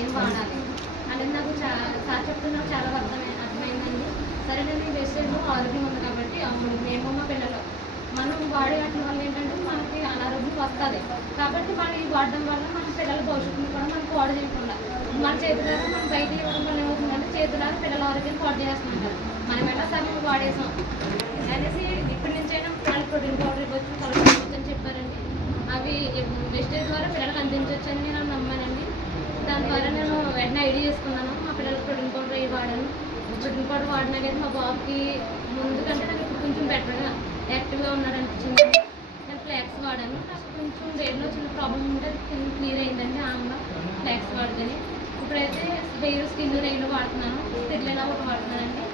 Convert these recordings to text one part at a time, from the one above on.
ఏం వాడాలి అనేది నాకు సార్ చెప్తే నాకు చాలా అర్థమైందండి. సరేనండి, వేస్టేజ్ ఆరోగ్యం ఉంది కాబట్టి మేము మా పిల్లలు మనం వాడే వాటి వల్ల ఏంటంటే మనకి అనారోగ్యం వస్తుంది. కాబట్టి మనం ఈ వాడడం వల్ల మన పిల్లల భవిష్యత్తుని కూడా మనం పాడు చేయకుండా మన చేతులారా మనం బయట ఇవ్వడం వల్ల ఏమవుతుందంటే చేతులారా పిల్లల ఆరోగ్యం పాడు చేస్తుంటారు. మనం ఎలా సగం వాడేసాం అనేసి ఇప్పటి నుంచైనా వాళ్ళకి ప్రోటీన్ పౌడర్ ఇవ్వచ్చు, కలర్ ఇవ్వచ్చు అని చెప్పారండి. అవి వేస్టేజ్ ద్వారా పిల్లలకు అందించవచ్చు అని నేను నమ్మానండి. దాని ద్వారా నేను వెంటనే ఐడియా చేసుకున్నాను. మా పిల్లలకు ప్రోటీన్ పౌడర్ అవి వాడాను. ప్రోటీన్ పౌడర్ వాడినా కానీ మా బాబుకి ముందు కంటే నాకు ఇప్పుడు కొంచెం బెటర్గా యాక్టివ్గా ఉన్నాడనిపించింది. నేను ఫ్లాక్స్ వాడాను. నాకు కొంచెం వేడిలో చిన్న ప్రాబ్లం ఉంటే అది క్లియర్ అయిందండి ఆమెలో ఫ్లాక్స్ వాడితేనే. ఇప్పుడైతే హెయిర్ స్కిన్ రెయిన్ వాడుతున్నాను, స్టిర్లైనా ఒకటి వాడుతున్నానండి.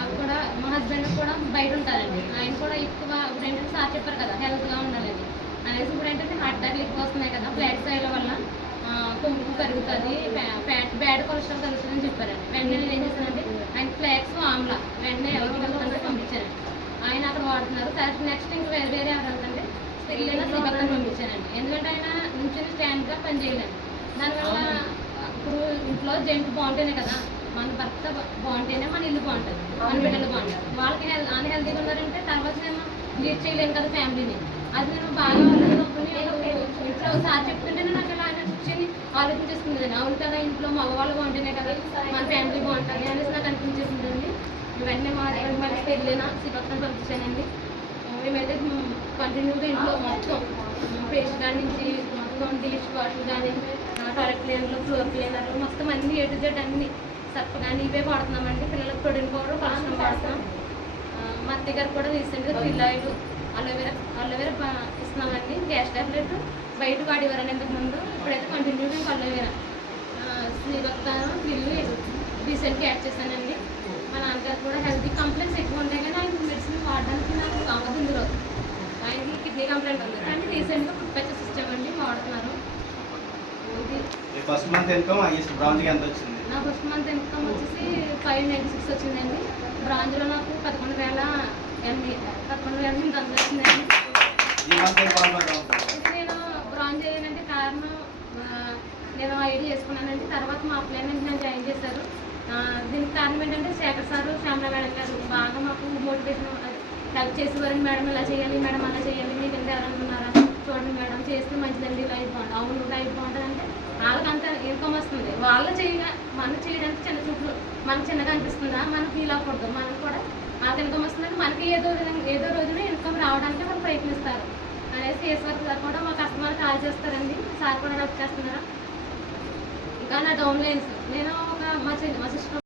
అవి కూడా మా హస్బెండ్ కూడా బయట ఉంటారండి. ఆయన కూడా ఎక్కువ ఇప్పుడు ఏంటంటే సార్ చెప్పారు కదా హెల్త్గా ఉండాలని అనేసి. ఇప్పుడు ఏంటంటే హార్ట్ అటాక్లు ఎక్కువ వస్తున్నాయి కదా, ఫ్లాట్స్ అయ్యే వల్ల కొమ్ము కరుగుతుంది, బ్యాడ్ కొలెస్ట్రాల్ కలుగుతుందని చెప్పారండి. వెంటనే నేను ఏం చేశానంటే ఆయన ఫ్లాక్స్ ఆమ్లా వెంటనే ఎవరికి వెళ్తుందో పంపించానండి. ఆయన అక్కడ వాడుతున్నారు. నెక్స్ట్ ఇంకా వేరే ఎవరంటే స్టిర్లైనా శ్రీభక్తని పంపించానండి. ఎందుకంటే ఆయన నుంచి స్టాండ్గా పనిచేయలేండి. దానివల్ల ఇప్పుడు ఇంట్లో జెంట్ బాగుంటేనే కదా, మన భర్త బాగుంటేనే మన ఇల్లు బాగుంటుంది, మన బిడ్డలు బాగుంటుంది. వాళ్ళకి అన్హెల్తీగా ఉన్నారంటే తర్వాత నేను లీడ్ చేయలేను కదా ఫ్యామిలీని. అది నేను బాగా ఆలోచించుకుని ఇంట్లో సార్ చెప్తుంటేనే నాకు ఇలా కూర్చొని ఆలోచించేస్తుంది. అవును కదా, ఇంట్లో మగవాళ్ళు బాగుంటేనే కదా మన ఫ్యామిలీ బాగుంటుంది అనేసి నాకు అనిపించేసిందండి. వెంటనే మా మళ్ళీ పెళ్ళిన శ్రీభక్తని పంపించానండి. మేమైతే కంటిన్యూగా ఇంట్లో మొత్తం పేస్ట్ కాడి నుంచి మొత్తం డిష్ వాష్ కానీ టాయిలెట్ క్లీనర్లు, ఫ్లోర్ క్లీనర్లు మొత్తం అన్ని A to Z అన్ని సర్ఫ్ కానీ ఇవే వాడుతున్నామండి. పిల్లలకు ప్రోటీన్ పౌడర్ కాల్షియం వాడుతున్నాం. మా అత్తయ్య గారు కూడా రీసెంట్గా పిల్లాయిలు అలోవేరా ఇస్తున్నామండి. గ్యాస్ టాబ్లెట్ బయట వాడేవారండి ఇంతకుముందు, ఇప్పుడైతే కంటిన్యూగా ఇంకా అలోవేరా శ్రీభక్త బిల్లు రీసెంట్గా యాడ్ చేశానండి. మా నాన్నగారు కూడా హెల్తీ కంప్లైంట్స్ ఎక్కువ ఉంటాయి కానీ ఆయన మెడిసిన్ వాడడానికి నాకు అవ్వదు. ఇందులో ఆయనకి కిడ్నీ కంప్లైంట్ ఉంది కానీ రీసెంట్గా ఫుడ్ ప్యాచెస్ ఇచ్చామండి, వాడుతున్నారు. ఫస్ట్ మంత్ ఇన్కమ్ బ్రాంజ్కి ఎంత వచ్చింది? నా ఫస్ట్ మంత్ ఇన్కమ్ వచ్చేసి 596 వచ్చిందండి. బ్రాంజ్లో నాకు 11,000 ఇంత వచ్చిందండి. నేను బ్రాంజ్ అయ్యానంటే కారణం నేను ఐడియా చేసుకున్నానండి. తర్వాత మా అప్లైన్ నేను జాయిన్ చేశారు. దీనికి కారణం ఏంటంటే శేఖర్ సారు, శ్యామల మేడం గారు బాగా మాకు మోటివేషన్ హెల్ప్ చేసేవారండి. మేడం ఇలా చేయాలి, మేడం అలా చేయాలి, మీకు ఎంత ఎవరనుకున్నారా చూడండి మేడం చేస్తే మంచిదండి, లైఫ్ బాగుంటుంది. అవును లైఫ్ బాగుంటుంది అంటే వాళ్ళకి అంత ఇన్కమ్ వస్తుంది. మనం చేయడానికి చిన్న చూపులు మనకు చిన్నగా అనిపిస్తుందా, మనం ఫీల్ అవ్వకూడదు. మనకు కూడా వాళ్ళకి ఇన్కమ్ వస్తుందంటే మనకి ఏదో రోజున ఇన్కమ్ రావడానికి వాళ్ళు ప్రయత్నిస్తారు అనేసి ఈశ్వర్ గారు కూడా మా కస్టమర్ కాల్ చేస్తారండి. సార్ కూడా హెల్ప్ చేస్తున్నారా. ఇంకా నా డౌన్ లైన్స్ నేను ఒక